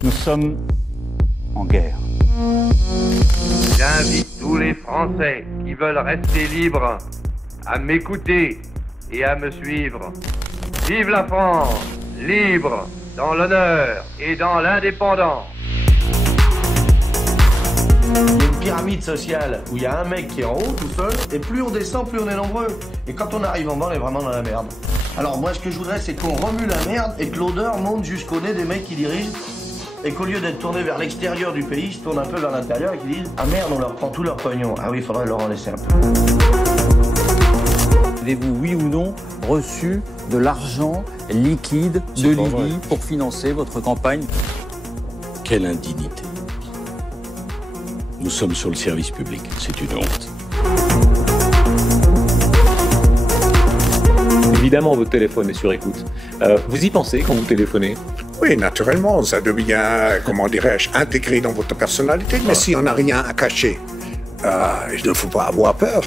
Nous sommes en guerre. J'invite tous les Français qui veulent rester libres à m'écouter et à me suivre. Vive la France, libre, dans l'honneur et dans l'indépendance. Il y a une pyramide sociale où il y a un mec qui est en haut tout seul, et plus on descend, plus on est nombreux. Et quand on arrive en bas, on est vraiment dans la merde. Alors moi, ce que je voudrais, c'est qu'on remue la merde et que l'odeur monte jusqu'au nez des mecs qui dirigent, et qu'au lieu d'être tourné vers l'extérieur du pays, ils se tournent un peu vers l'intérieur et qu'ils disent « Ah merde, on leur prend tout leur pognon. Ah oui, il faudrait leur en laisser un peu. » Avez-vous, oui ou non, reçu de l'argent liquide de Libye pour financer votre campagne? Quelle indignité. Nous sommes sur le service public, c'est une honte. Évidemment, votre téléphone est sur écoute. Vous y pensez quand vous téléphonez? Oui, naturellement, ça devient, comment dirais-je, intégré dans votre personnalité. Mais si on n'a rien à cacher, il ne faut pas avoir peur.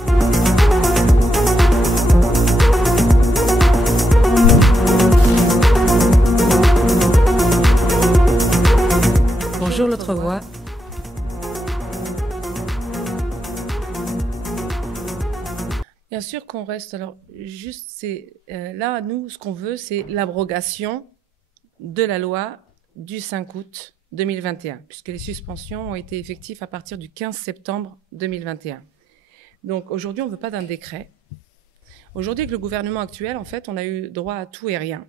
Bonjour l'autre voix. Bien sûr qu'on reste, alors juste, c'est là, nous, ce qu'on veut, c'est l'abrogation de la loi du 5 août 2021, puisque les suspensions ont été effectives à partir du 15 septembre 2021. Donc aujourd'hui, on ne veut pas d'un décret. Aujourd'hui, avec le gouvernement actuel, en fait, on a eu droit à tout et rien.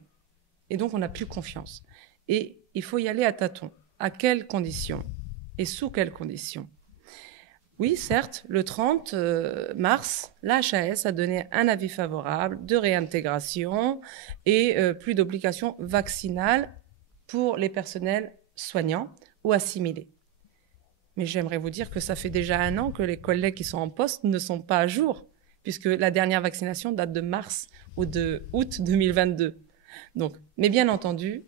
Et donc, on n'a plus confiance. Et il faut y aller à tâtons. À quelles conditions? Et sous quelles conditions? Oui, certes, le 30 mars, la HAS a donné un avis favorable de réintégration et plus d'obligations vaccinales pour les personnels soignants ou assimilés. Mais j'aimerais vous dire que ça fait déjà 1 an que les collègues qui sont en poste ne sont pas à jour, puisque la dernière vaccination date de mars ou de août 2022. Donc, mais bien entendu,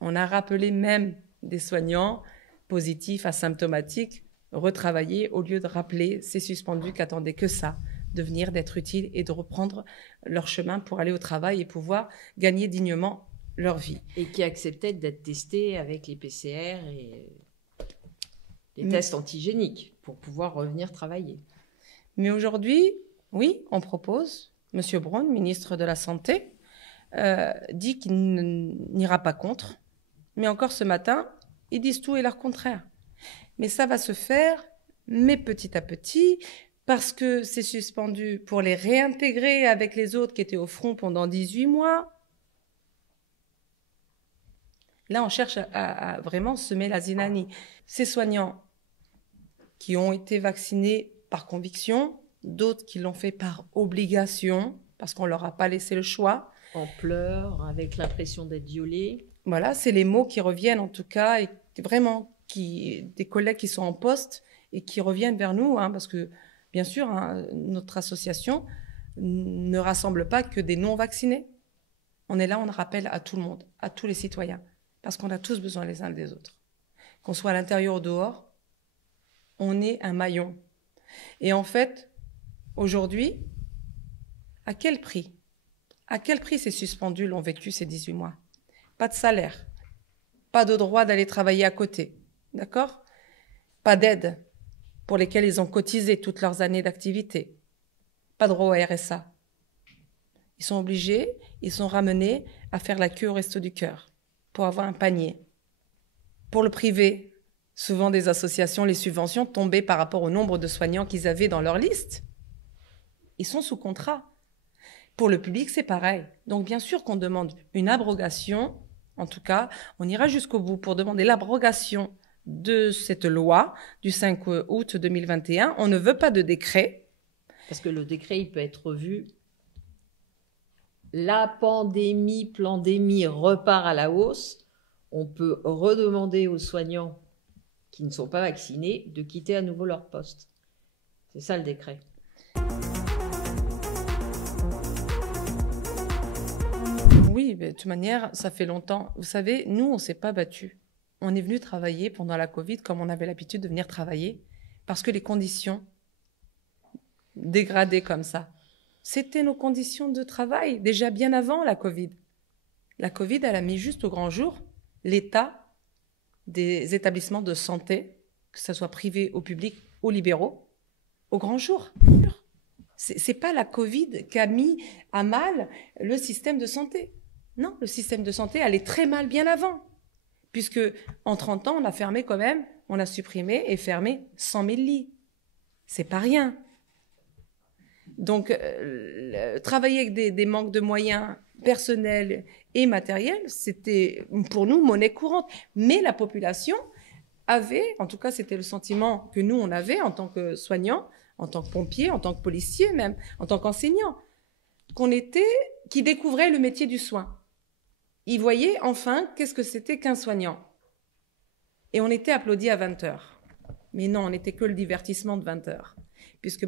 on a rappelé même des soignants positifs, asymptomatiques, retravailler au lieu de rappeler ces suspendus qui attendaient que ça, de venir, d'être utiles et de reprendre leur chemin pour aller au travail et pouvoir gagner dignement leur vie. Et qui acceptaient d'être testés avec les PCR et les tests antigéniques pour pouvoir revenir travailler. Mais aujourd'hui, oui, on propose, M. Braun, ministre de la Santé, dit qu'il n'ira pas contre. Mais encore ce matin, ils disent tout et leur contraire. Mais ça va se faire, mais petit à petit, parce que c'est suspendu pour les réintégrer avec les autres qui étaient au front pendant 18 mois. Là, on cherche à vraiment semer la zinanie. Ces soignants qui ont été vaccinés par conviction, d'autres qui l'ont fait par obligation, parce qu'on ne leur a pas laissé le choix. En pleurs, avec l'impression d'être violés. Voilà, c'est les mots qui reviennent en tout cas, et vraiment des collègues qui sont en poste et qui reviennent vers nous, hein, parce que bien sûr, hein, notre association ne rassemble pas que des non-vaccinés. On est là, on rappelle à tout le monde, à tous les citoyens, parce qu'on a tous besoin les uns des autres. Qu'on soit à l'intérieur ou dehors, on est un maillon. Et en fait, aujourd'hui, à quel prix? À quel prix ces suspendus l'ont vécu ces 18 mois? Pas de salaire, pas de droit d'aller travailler à côté, d'accord? Pas d'aide pour lesquelles ils ont cotisé toutes leurs années d'activité, pas de droit au RSA. Ils sont obligés, ils sont ramenés à faire la queue au Resto du Cœur pour avoir un panier. Pour le privé, souvent des associations, les subventions tombaient par rapport au nombre de soignants qu'ils avaient dans leur liste. Ils sont sous contrat. Pour le public, c'est pareil. Donc, bien sûr qu'on demande une abrogation. En tout cas, on ira jusqu'au bout pour demander l'abrogation de cette loi du 5 août 2021. On ne veut pas de décret. Parce que le décret, il peut être revu. La pandémie repart à la hausse. On peut redemander aux soignants qui ne sont pas vaccinés de quitter à nouveau leur poste. C'est ça le décret. Oui, mais de toute manière, ça fait longtemps. Vous savez, nous, on ne s'est pas battus. On est venu travailler pendant la Covid comme on avait l'habitude de venir travailler parce que les conditions dégradées comme ça, c'était nos conditions de travail déjà bien avant la Covid. La Covid, elle a mis juste au grand jour l'État des établissements de santé, que ce soit privé ou public, ou libéraux, au grand jour. C'est pas la Covid qui a mis à mal le système de santé. Non, le système de santé allait très mal bien avant. Puisque en 30 ans, on a fermé quand même, on a supprimé et fermé 100 000 lits. C'est pas rien. Donc, travailler avec des manques de moyens personnels et matériels, c'était pour nous monnaie courante. Mais la population avait, en tout cas c'était le sentiment que nous on avait en tant que soignants, en tant que pompiers, en tant que policiers même, en tant qu'enseignants, qui découvraient le métier du soin. Ils voyaient enfin qu'est-ce que c'était qu'un soignant. Et on était applaudis à 20h. Mais non, on n'était que le divertissement de 20h.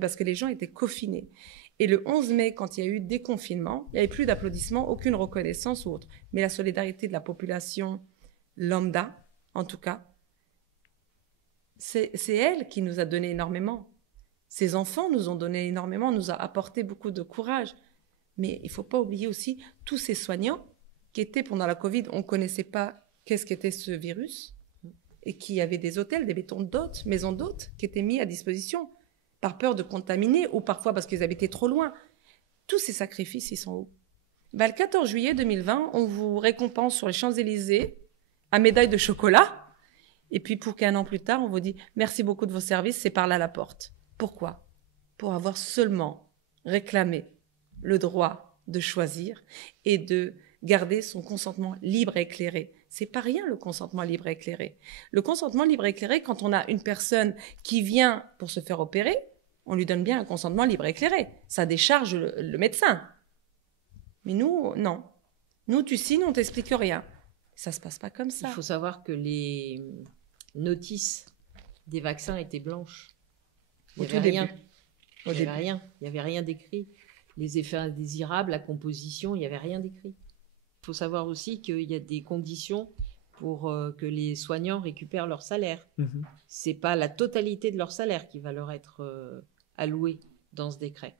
Parce que les gens étaient confinés. Et le 11 mai, quand il y a eu déconfinement, il n'y avait plus d'applaudissements, aucune reconnaissance ou autre. Mais la solidarité de la population lambda, en tout cas, c'est elle qui nous a donné énormément. Ces enfants nous ont donné énormément, nous a apporté beaucoup de courage. Mais il ne faut pas oublier aussi tous ces soignants qui étaient pendant la Covid, on ne connaissait pas qu'est-ce qu'était ce virus, et qui avaient des hôtels, des maisons d'hôtes qui étaient mis à disposition par peur de contaminer ou parfois parce qu'ils habitaient trop loin. Tous ces sacrifices, ils sont où? Le 14 juillet 2020, on vous récompense sur les Champs-Élysées à médaille de chocolat. Et puis pour qu'un an plus tard, on vous dit « Merci beaucoup de vos services, c'est par là la porte ». Pourquoi? Pour avoir seulement réclamé le droit de choisir et de garder son consentement libre et éclairé. C'est pas rien le consentement libre et éclairé. Le consentement libre et éclairé, quand on a une personne qui vient pour se faire opérer, on lui donne bien un consentement libre et éclairé. Ça décharge le médecin. Mais nous, non. Nous, tu signes, on t'explique rien. Ça se passe pas comme ça. Il faut savoir que les notices des vaccins étaient blanches. Il n'y avait rien. Il n'y avait rien d'écrit. Les effets indésirables, la composition, il n'y avait rien d'écrit. Il faut savoir aussi qu'il y a des conditions pour que les soignants récupèrent leur salaire. C'est pas la totalité de leur salaire qui va leur être alloué dans ce décret.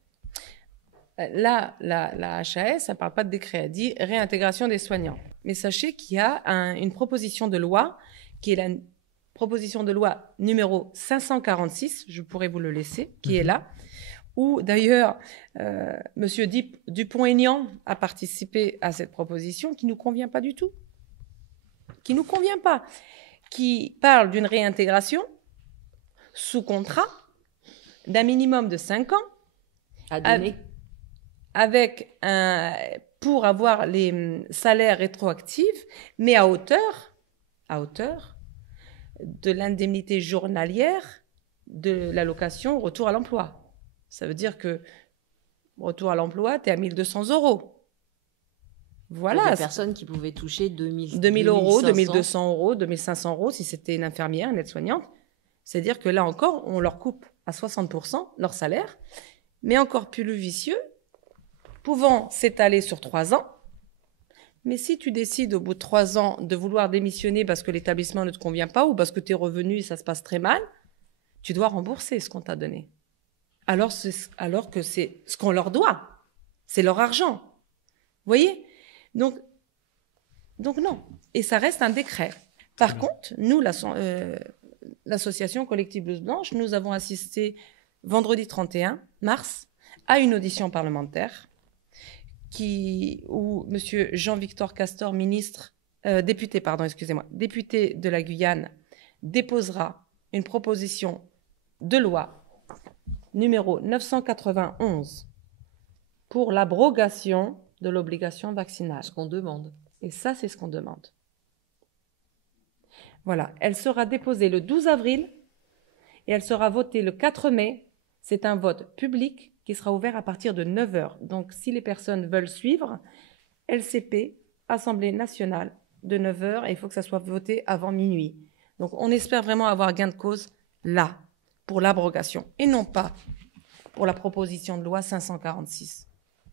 Là, la HAS, elle parle pas de décret, elle dit réintégration des soignants. Mais sachez qu'il y a une proposition de loi qui est la proposition de loi numéro 546, je pourrais vous le laisser, qui est là, où d'ailleurs Monsieur Dupont-Aignan a participé à cette proposition qui nous convient pas du tout, qui parle d'une réintégration sous contrat d'un minimum de 5 ans à donner avec pour avoir les salaires rétroactifs, mais à hauteur de l'indemnité journalière de l'allocation retour à l'emploi. Ça veut dire que retour à l'emploi, tu es à 1 200 €. Voilà. Pour des personnes qui pouvaient toucher 2 000 euros, 2 200 €, 2 500 € si c'était une infirmière, une aide-soignante. C'est-à-dire que là encore, on leur coupe à 60% leur salaire, mais encore plus vicieux, pouvant s'étaler sur 3 ans. Mais si tu décides au bout de 3 ans de vouloir démissionner parce que l'établissement ne te convient pas ou parce que tes revenus, ça se passe très mal, tu dois rembourser ce qu'on t'a donné. Alors que c'est ce qu'on leur doit. C'est leur argent. Vous voyez? Donc non. Et ça reste un décret. Par contre, nous, l'association Collectif Blouse Blanche, nous avons assisté vendredi 31 mars à une audition parlementaire où Monsieur Jean-Victor Castor, député de la Guyane, déposera une proposition de loi numéro 991 pour l'abrogation de l'obligation vaccinale. Ce qu'on demande. Et ça, c'est ce qu'on demande. Voilà. Elle sera déposée le 12 avril et elle sera votée le 4 mai. C'est un vote public qui sera ouvert à partir de 9h. Donc, si les personnes veulent suivre, LCP, Assemblée nationale, de 9h, et il faut que ça soit voté avant minuit. Donc, on espère vraiment avoir gain de cause là, pour l'abrogation, et non pas pour la proposition de loi 546.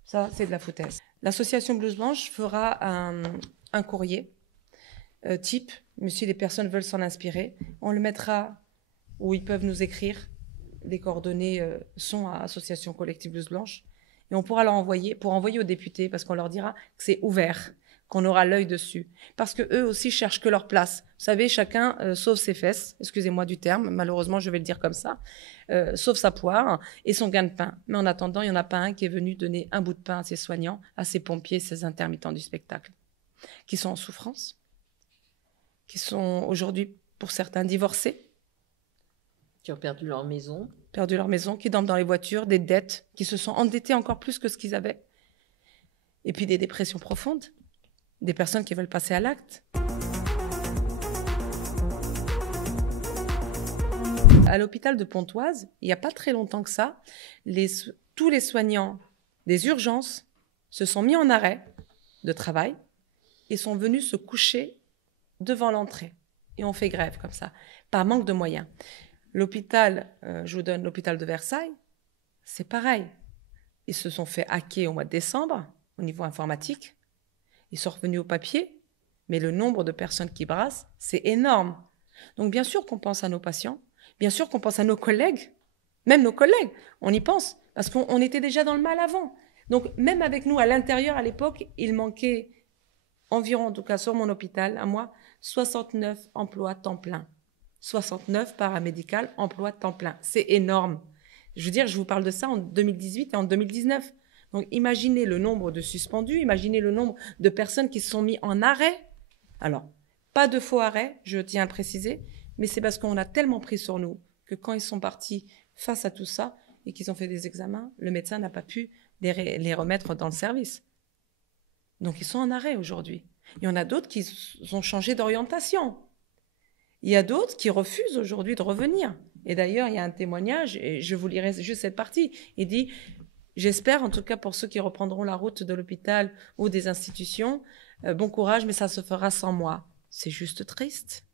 Ça, c'est de la foutaise. L'association Blouse Blanche fera un courrier type, mais si les personnes veulent s'en inspirer, on le mettra où ils peuvent nous écrire. Les coordonnées sont à Association Collective Blouse Blanche, et on pourra leur envoyer, pour envoyer aux députés, parce qu'on leur dira que c'est ouvert, qu'on aura l'œil dessus. Parce que eux aussi cherchent que leur place. Vous savez, chacun sauve ses fesses, excusez-moi du terme, malheureusement je vais le dire comme ça, sauve sa poire et son gain de pain. Mais en attendant, il n'y en a pas un qui est venu donner un bout de pain à ses soignants, à ses pompiers, ses intermittents du spectacle, qui sont en souffrance, qui sont aujourd'hui, pour certains, divorcés. Qui ont perdu leur maison. Qui dorment dans les voitures, des dettes, qui se sont endettés encore plus que ce qu'ils avaient. Et puis des dépressions profondes, des personnes qui veulent passer à l'acte. À l'hôpital de Pontoise, il n'y a pas très longtemps que ça, tous les soignants des urgences se sont mis en arrêt de travail et sont venus se coucher devant l'entrée. Et on fait grève comme ça, par manque de moyens. L'hôpital, je vous donne l'hôpital de Versailles, c'est pareil. Ils se sont fait hacker au mois de décembre, au niveau informatique. Ils sont revenus au papier, mais le nombre de personnes qui brassent, c'est énorme. Donc bien sûr qu'on pense à nos patients, bien sûr qu'on pense à nos collègues, même nos collègues, on y pense, parce qu'on était déjà dans le mal avant. Donc même avec nous, à l'intérieur, à l'époque, il manquait environ, en tout cas sur mon hôpital, à moi, 69 emplois temps plein. 69 paramédicales, emplois temps plein. C'est énorme. Je veux dire, je vous parle de ça en 2018 et en 2019. Donc, imaginez le nombre de suspendus, imaginez le nombre de personnes qui se sont mis en arrêt. Alors, pas de faux arrêt, je tiens à le préciser, mais c'est parce qu'on a tellement pris sur nous que quand ils sont partis face à tout ça et qu'ils ont fait des examens, le médecin n'a pas pu les remettre dans le service. Donc, ils sont en arrêt aujourd'hui. Il y en a d'autres qui ont changé d'orientation. Il y a d'autres qui refusent aujourd'hui de revenir. Et d'ailleurs, il y a un témoignage, et je vous lirai juste cette partie. Il dit, j'espère, en tout cas pour ceux qui reprendront la route de l'hôpital ou des institutions, bon courage, mais ça se fera sans moi. C'est juste triste.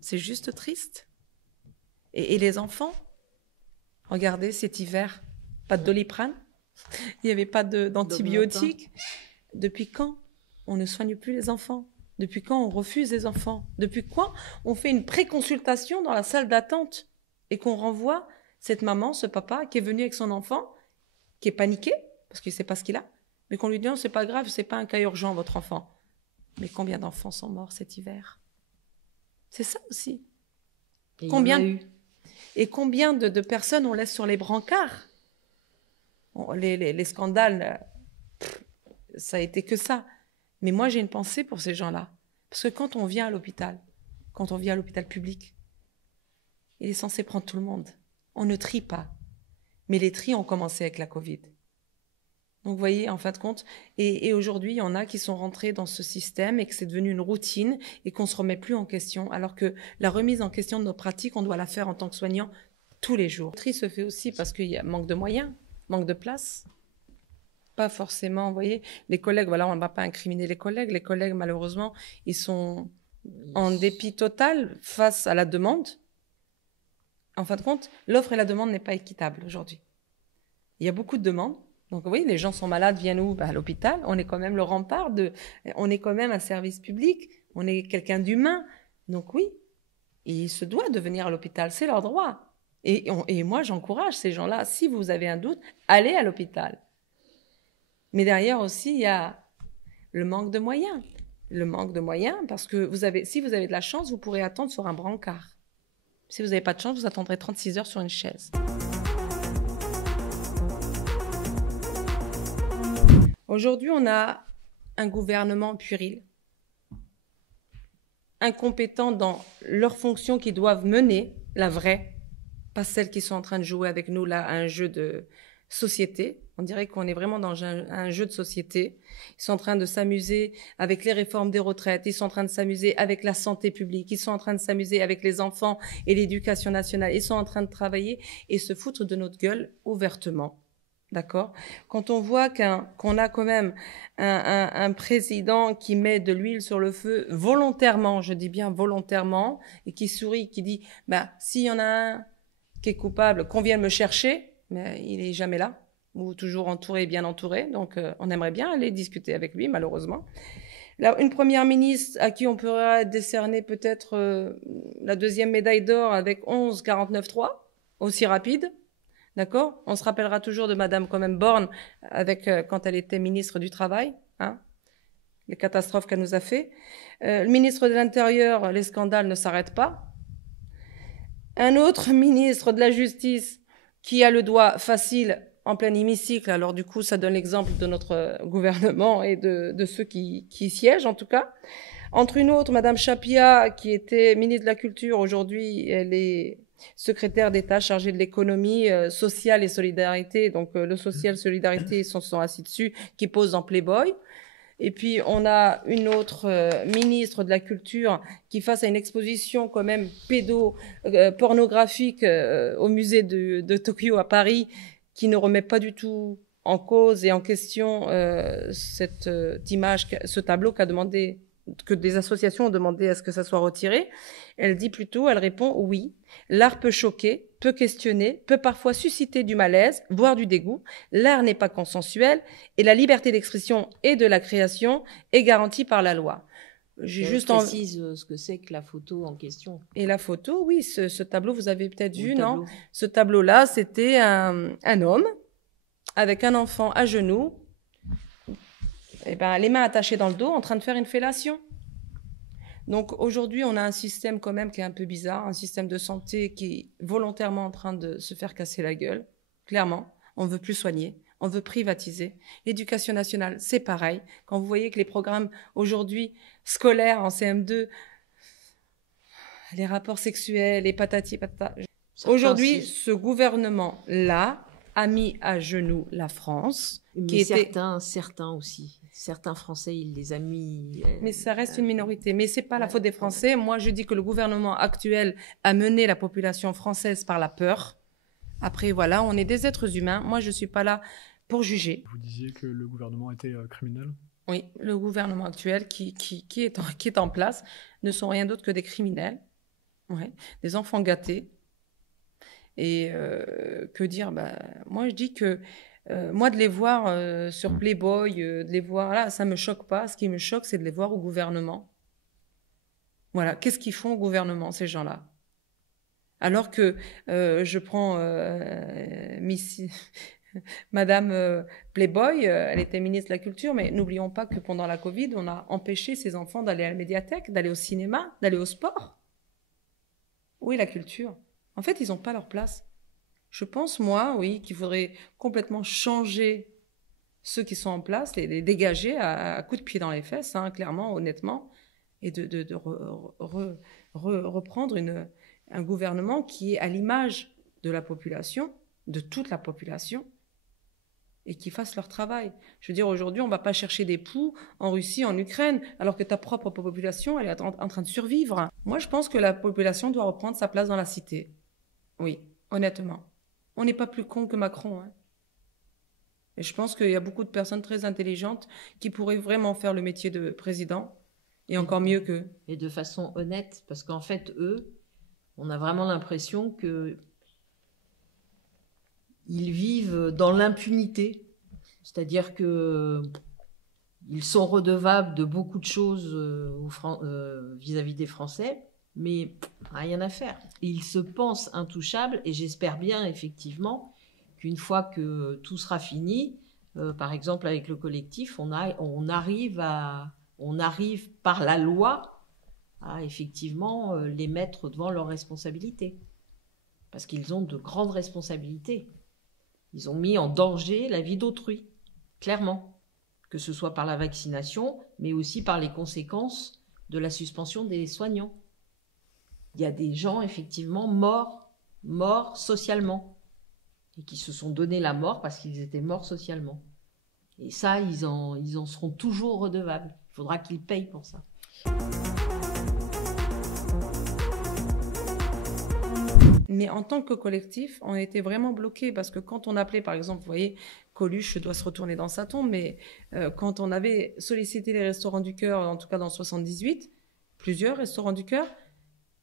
C'est juste triste. Et les enfants, regardez cet hiver, pas de Doliprane, il n'y avait pas d'antibiotiques. Depuis quand on ne soigne plus les enfants ? Depuis quand on refuse les enfants? Depuis quand on fait une préconsultation dans la salle d'attente et qu'on renvoie cette maman, ce papa qui est venu avec son enfant, qui est paniqué parce qu'il ne sait pas ce qu'il a, mais qu'on lui dit non, c'est pas grave, c'est pas un cas urgent votre enfant. Mais combien d'enfants sont morts cet hiver? C'est ça aussi. Et combien de personnes on laisse sur les brancards? Les scandales, ça a été que ça. Mais moi, j'ai une pensée pour ces gens-là. Parce que quand on vient à l'hôpital public, il est censé prendre tout le monde. On ne trie pas. Mais les tris ont commencé avec la Covid. Donc, vous voyez, en fin de compte, et aujourd'hui, il y en a qui sont rentrés dans ce système et que c'est devenu une routine et qu'on ne se remet plus en question. Alors que la remise en question de nos pratiques, on doit la faire en tant que soignant tous les jours. Le tri se fait aussi parce qu'il y a manque de moyens, manque de place. Pas forcément, vous voyez, les collègues, voilà, on ne va pas incriminer les collègues. Les collègues, malheureusement, ils sont en dépit total face à la demande. En fin de compte, l'offre et la demande n'est pas équitable aujourd'hui. Il y a beaucoup de demandes. Donc, vous voyez, les gens sont malades, viennent où? À l'hôpital. On est quand même le rempart on est quand même un service public. On est quelqu'un d'humain. Donc, oui, il se doit de venir à l'hôpital. C'est leur droit. Et moi, j'encourage ces gens-là. Si vous avez un doute, allez à l'hôpital. Mais derrière aussi, il y a le manque de moyens. Le manque de moyens, parce que si vous avez de la chance, vous pourrez attendre sur un brancard. Si vous n'avez pas de chance, vous attendrez 36 heures sur une chaise. Aujourd'hui, on a un gouvernement puéril, incompétent dans leurs fonctions qu'ils doivent mener, la vraie, pas celles qui sont en train de jouer avec nous là à un jeu de société. On dirait qu'on est vraiment dans un jeu de société. Ils sont en train de s'amuser avec les réformes des retraites. Ils sont en train de s'amuser avec la santé publique. Ils sont en train de s'amuser avec les enfants et l'éducation nationale. Ils sont en train de travailler et se foutre de notre gueule ouvertement. D'accord? Quand on voit qu'on a quand même un président qui met de l'huile sur le feu volontairement, je dis bien volontairement, et qui sourit, qui dit, s'il y en a un qui est coupable, qu'on vienne me chercher, mais il est jamais là. Ou toujours entouré, bien entouré. Donc, on aimerait bien aller discuter avec lui, malheureusement. Là, une première ministre à qui on pourrait décerner peut-être la deuxième médaille d'or avec 11,49,3, aussi rapide. D'accord? On se rappellera toujours de Madame quand même Borne avec, quand elle était ministre du Travail. Hein, les catastrophes qu'elle nous a fait. Le ministre de l'Intérieur, les scandales ne s'arrêtent pas. Un autre ministre de la Justice qui a le doigt facile en plein hémicycle. Alors du coup, ça donne l'exemple de notre gouvernement et de ceux qui siègent en tout cas. Entre une autre, Madame Chapia, qui était ministre de la Culture, aujourd'hui elle est secrétaire d'État chargée de l'économie sociale et solidarité. Donc le social, solidarité, ils se sont assis dessus, qui pose dans Playboy. Et puis on a une autre ministre de la Culture qui, face à une exposition quand même pornographique au musée de Tokyo à Paris, qui ne remet pas du tout en cause et en question cette image, ce tableau qu'a demandé, que des associations ont demandé à ce que ça soit retiré. Elle dit plutôt, elle répond oui, l'art peut choquer, peut questionner, peut parfois susciter du malaise, voire du dégoût. L'art n'est pas consensuel et la liberté d'expression et de la création est garantie par la loi. J'ai juste précise ce que c'est que la photo en question. Et la photo, oui, ce tableau, vous avez peut-être vu, non? Ce tableau-là, c'était un homme avec un enfant à genoux, les mains attachées dans le dos, en train de faire une fellation. Donc aujourd'hui, on a un système quand même qui est un peu bizarre, un système de santé qui est volontairement en train de se faire casser la gueule. Clairement, on veut plus soigner, on veut privatiser. L'éducation nationale, c'est pareil. Quand vous voyez que les programmes aujourd'hui scolaires en CM2, les rapports sexuels, les patati patata. Aujourd'hui, ce gouvernement-là a mis à genoux la France. Mais certains aussi. Certains Français, il les a mis... Mais ça reste une minorité. Mais c'est pas la faute des Français. Moi, je dis que le gouvernement actuel a mené la population française par la peur. Après, voilà, on est des êtres humains. Moi, je suis pas là pour juger. Vous disiez que le gouvernement était criminel ? Oui, le gouvernement actuel qui est en place ne sont rien d'autre que des criminels. Ouais, des enfants gâtés. Et que dire, moi, je dis que moi, de les voir sur Playboy, de les voir là, ça me choque pas. Ce qui me choque, c'est de les voir au gouvernement. Voilà, qu'est-ce qu'ils font au gouvernement, ces gens-là? Alors que je prends Madame Playboy, elle était ministre de la Culture, mais n'oublions pas que pendant la Covid, on a empêché ces enfants d'aller à la médiathèque, d'aller au cinéma, d'aller au sport. Où est la culture? En fait, ils n'ont pas leur place. Je pense, moi, oui, qu'il faudrait complètement changer ceux qui sont en place, les dégager à coups de pied dans les fesses, hein, clairement, honnêtement, et de reprendre un gouvernement qui est à l'image de la population, de toute la population, et qui fasse leur travail. Je veux dire, aujourd'hui, on ne va pas chercher des poux en Russie, en Ukraine, alors que ta propre population, elle est en train de survivre. Moi, je pense que la population doit reprendre sa place dans la cité. Oui, honnêtement. On n'est pas plus con que Macron. Hein. Et je pense qu'il y a beaucoup de personnes très intelligentes qui pourraient vraiment faire le métier de président, et encore mieux qu'eux. Et de façon honnête, parce qu'en fait, eux, on a vraiment l'impression que ils vivent dans l'impunité. C'est-à-dire que ils sont redevables de beaucoup de choses vis-à-vis des Français, mais rien à faire. Ils se pensent intouchables et j'espère bien effectivement qu'une fois que tout sera fini, par exemple avec le collectif, on arrive par la loi à effectivement les mettre devant leurs responsabilités. Parce qu'ils ont de grandes responsabilités. Ils ont mis en danger la vie d'autrui, clairement. Que ce soit par la vaccination, mais aussi par les conséquences de la suspension des soignants. Il y a des gens, effectivement, morts socialement. Et qui se sont donné la mort parce qu'ils étaient morts socialement. Et ça, ils en seront toujours redevables. Il faudra qu'ils payent pour ça. Mais en tant que collectif, on était vraiment bloqués parce que quand on appelait, par exemple, vous voyez, Coluche doit se retourner dans sa tombe, mais quand on avait sollicité les Restos du Cœur, en tout cas dans 78, plusieurs Restos du Cœur,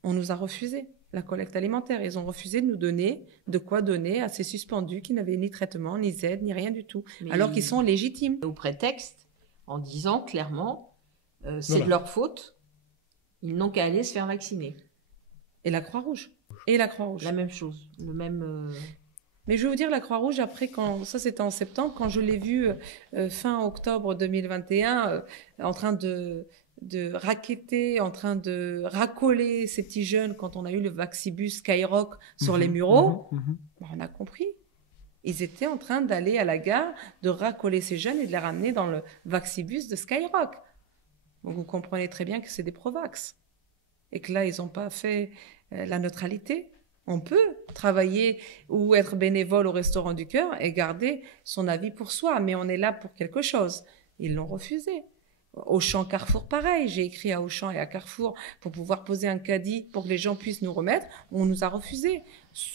on nous a refusé la collecte alimentaire. Ils ont refusé de nous donner de quoi donner à ces suspendus qui n'avaient ni traitement, ni aide, ni rien du tout, mais alors qu'ils sont légitimes. Au prétexte, en disant clairement, c'est de leur faute, ils n'ont qu'à aller se faire vacciner. Et la Croix-Rouge. Et la Croix-Rouge. La même chose, le même... Mais je vais vous dire, la Croix-Rouge, après, ça c'était en septembre, quand je l'ai vu fin octobre 2021, en train de racketter, en train de racoler ces petits jeunes quand on a eu le Vaxibus Skyrock sur les Mureaux, on a compris. Ils étaient en train d'aller à la gare, de racoler ces jeunes et de les ramener dans le Vaxibus de Skyrock. Donc vous comprenez très bien que c'est des pro-vax. Et que là, ils n'ont pas fait la neutralité. On peut travailler ou être bénévole au Restaurant du Cœur et garder son avis pour soi, mais on est là pour quelque chose. Ils l'ont refusé. Auchan, Carrefour, pareil. J'ai écrit à Auchan et à Carrefour pour pouvoir poser un caddie pour que les gens puissent nous remettre. On nous a refusé.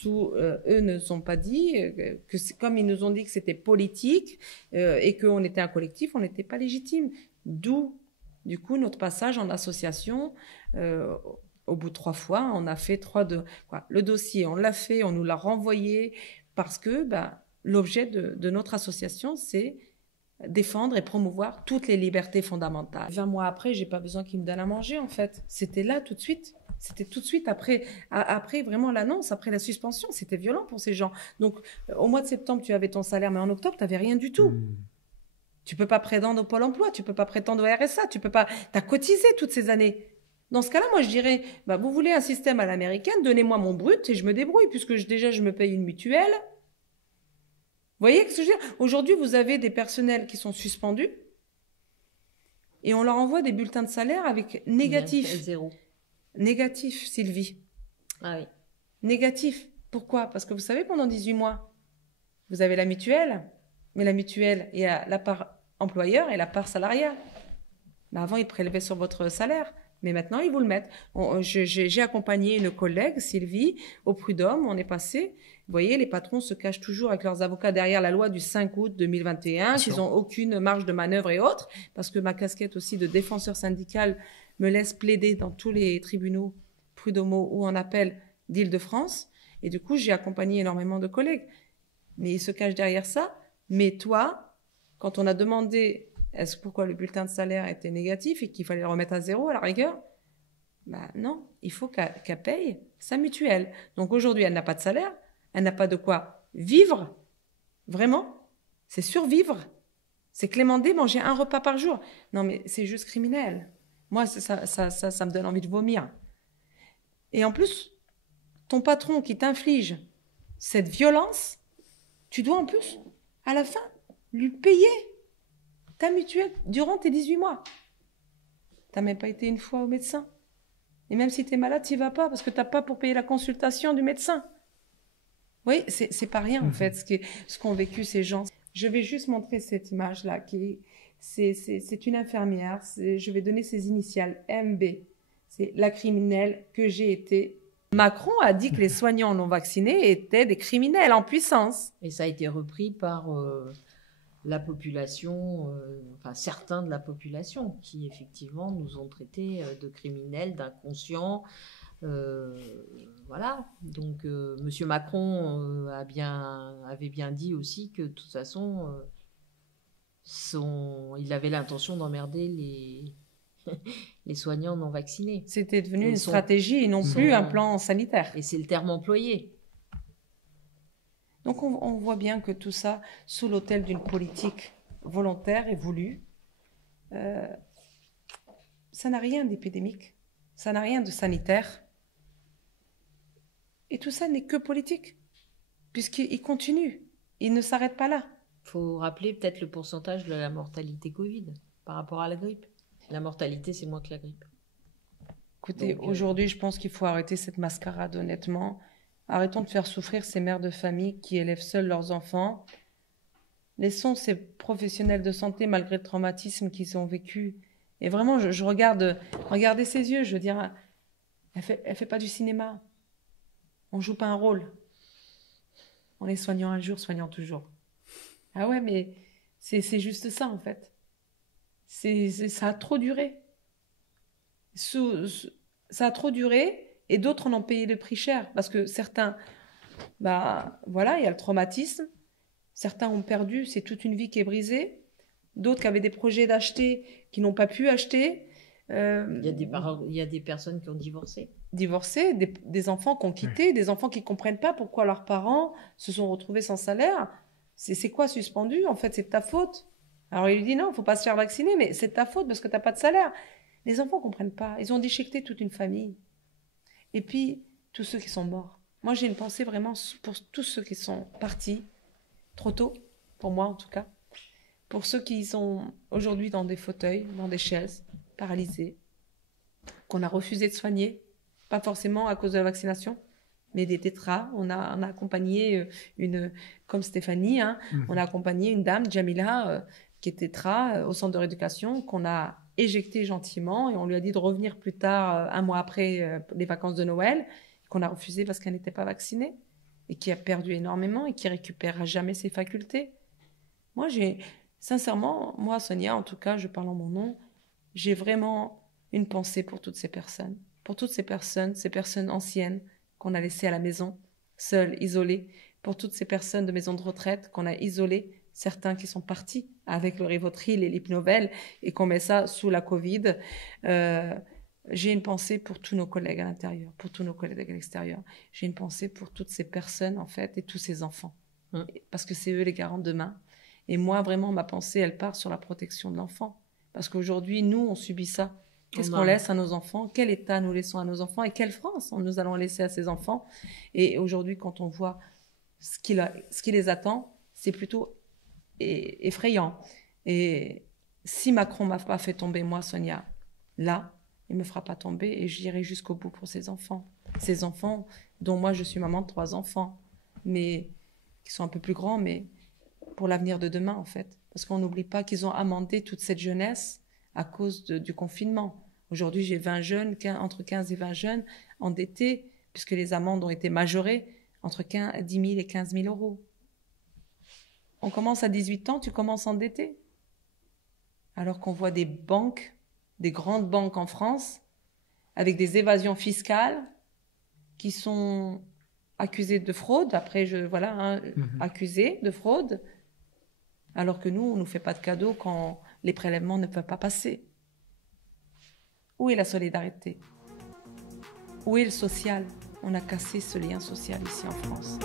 Eux ne nous ont pas dit que comme ils nous ont dit que c'était politique et qu'on était un collectif, on n'était pas légitime. D'où, du coup, notre passage en association. Au bout de 3 fois, on a fait le dossier, on l'a fait, on nous l'a renvoyé parce que l'objet de notre association, c'est défendre et promouvoir toutes les libertés fondamentales. 20 mois après, j'ai pas besoin qu'ils me donnent à manger, en fait. C'était là, tout de suite. C'était tout de suite après vraiment l'annonce, après la suspension. C'était violent pour ces gens. Donc, au mois de septembre, tu avais ton salaire, mais en octobre, tu n'avais rien du tout. Tu peux pas prétendre au Pôle emploi, tu peux pas prétendre au RSA, tu peux pas... T'as cotisé toutes ces années. Dans ce cas-là, moi, je dirais, vous voulez un système à l'américaine, donnez-moi mon brut et je me débrouille, puisque déjà, je me paye une mutuelle. Vous voyez ce que je veux dire? Aujourd'hui, vous avez des personnels qui sont suspendus et on leur envoie des bulletins de salaire avec négatif. 0. Négatif, Sylvie. Ah oui. Négatif. Pourquoi? Parce que vous savez, pendant 18 mois, vous avez la mutuelle, mais la mutuelle, il y a la part employeur et la part salariale. Avant, ils prélevaient sur votre salaire. Mais maintenant, ils vous le mettent. J'ai accompagné une collègue, Sylvie, au Prud'homme. On est passé. Vous voyez, les patrons se cachent toujours avec leurs avocats derrière la loi du 5 août 2021, qu'ils n'ont aucune marge de manœuvre et autres, parce que ma casquette aussi de défenseur syndical me laisse plaider dans tous les tribunaux prud'homaux ou en appel d'Île-de-France. Et du coup, j'ai accompagné énormément de collègues. Mais ils se cachent derrière ça. Mais toi, quand on a demandé pourquoi le bulletin de salaire était négatif et qu'il fallait le remettre à 0 à la rigueur, non, il faut qu'elle paye sa mutuelle. Donc aujourd'hui, elle n'a pas de salaire, elle n'a pas de quoi vivre. Vraiment, c'est survivre. C'est Clément-D, manger un repas par jour. Non, mais c'est juste criminel. Moi, ça me donne envie de vomir. Et en plus, ton patron qui t'inflige cette violence, tu dois en plus, à la fin, lui payer ta mutuelle durant tes 18 mois. T'as même pas été une fois au médecin. Et même si tu es malade, tu n'y vas pas parce que tu n'as pas pour payer la consultation du médecin. Oui, c'est pas rien en fait ce qu'ont vécu ces gens. Je vais juste montrer cette image-là. C'est une infirmière. Je vais donner ses initiales, MB. C'est la criminelle que j'ai été. Macron a dit que les soignants non vaccinés étaient des criminels en puissance. Et ça a été repris par la population, certains de la population, qui effectivement nous ont traités de criminels, d'inconscients. Voilà. Donc, Monsieur Macron avait bien dit aussi que de toute façon, il avait l'intention d'emmerder les soignants non vaccinés. C'était devenu une stratégie et non plus un plan sanitaire. Et c'est le terme employé. Donc on voit bien que tout ça, sous l'autel d'une politique volontaire et voulue, ça n'a rien d'épidémique, ça n'a rien de sanitaire. Et tout ça n'est que politique, puisqu'il continue, il ne s'arrête pas là. Il faut rappeler peut-être le pourcentage de la mortalité Covid par rapport à la grippe. La mortalité, c'est moins que la grippe. Écoutez, aujourd'hui, je pense qu'il faut arrêter cette mascarade, honnêtement. Arrêtons de faire souffrir ces mères de famille qui élèvent seuls leurs enfants. Laissons ces professionnels de santé, malgré le traumatisme qu'ils ont vécu. Et vraiment, je regardez ses yeux, je veux dire, elle fait pas du cinéma. On joue pas un rôle. On est soignant un jour, soignant toujours. Ah ouais, mais c'est juste ça, en fait. Ça a trop duré. Ça a trop duré et d'autres en ont payé le prix cher parce que certains, voilà, il y a le traumatisme. Certains ont perdu, c'est toute une vie qui est brisée. D'autres qui avaient des projets d'acheter, qui n'ont pas pu acheter. Il y a des personnes qui ont divorcé. Divorcés, des enfants qui ont quitté, des enfants qui ne comprennent pas pourquoi leurs parents se sont retrouvés sans salaire. C'est quoi suspendu? En fait, c'est de ta faute. Alors, il lui dit non, il ne faut pas se faire vacciner, mais c'est de ta faute parce que tu n'as pas de salaire. Les enfants ne comprennent pas. Ils ont déchiqueté toute une famille. Et puis, tous ceux qui sont morts. Moi, j'ai une pensée vraiment pour tous ceux qui sont partis trop tôt, pour moi en tout cas. Pour ceux qui sont aujourd'hui dans des fauteuils, dans des chaises, paralysés, qu'on a refusé de soigner, pas forcément à cause de la vaccination, mais des tétras. On a accompagné comme Stéphanie, on a accompagné une dame, Jamila, qui est tétra, au centre de rééducation, qu'on a éjectée gentiment et on lui a dit de revenir plus tard, un mois après les vacances de Noël, qu'on a refusé parce qu'elle n'était pas vaccinée et qui a perdu énormément et qui récupérera jamais ses facultés. Moi, sincèrement, moi, Sonia, en tout cas, je parle en mon nom, j'ai vraiment une pensée pour toutes ces personnes. Pour toutes ces personnes anciennes qu'on a laissées à la maison, seules, isolées. Pour toutes ces personnes de maisons de retraite qu'on a isolées, certains qui sont partis avec le Rivotril et l'Hypnovel et qu'on met ça sous la Covid. J'ai une pensée pour tous nos collègues à l'intérieur, pour tous nos collègues à l'extérieur. J'ai une pensée pour toutes ces personnes, en fait, et tous ces enfants. Parce que c'est eux les garants de demain. Et moi, vraiment, ma pensée, elle part sur la protection de l'enfant. Parce qu'aujourd'hui, nous, on subit ça. Qu'est-ce qu'on laisse à nos enfants? Quel état nous laissons à nos enfants? Et quelle France nous allons laisser à ces enfants? Et aujourd'hui, quand on voit ce qui les attend, c'est plutôt effrayant. Et si Macron m'a pas fait tomber, moi, Sonia, là, il me fera pas tomber et j'irai jusqu'au bout pour ces enfants. Ces enfants dont moi, je suis maman de 3 enfants, mais qui sont un peu plus grands, mais pour l'avenir de demain, en fait. Parce qu'on n'oublie pas qu'ils ont amendé toute cette jeunesse à cause du confinement. Aujourd'hui, j'ai 20 jeunes, entre 15 et 20 jeunes endettés, puisque les amendes ont été majorées entre 10 000 et 15 000 euros. On commence à 18 ans, tu commences à endetter. Alors qu'on voit des banques, des grandes banques en France, avec des évasions fiscales qui sont accusées de fraude. Après, accusées de fraude. Alors que nous, on ne nous fait pas de cadeaux quand les prélèvements ne peuvent pas passer. Où est la solidarité? Où est le social? On a cassé ce lien social ici en France.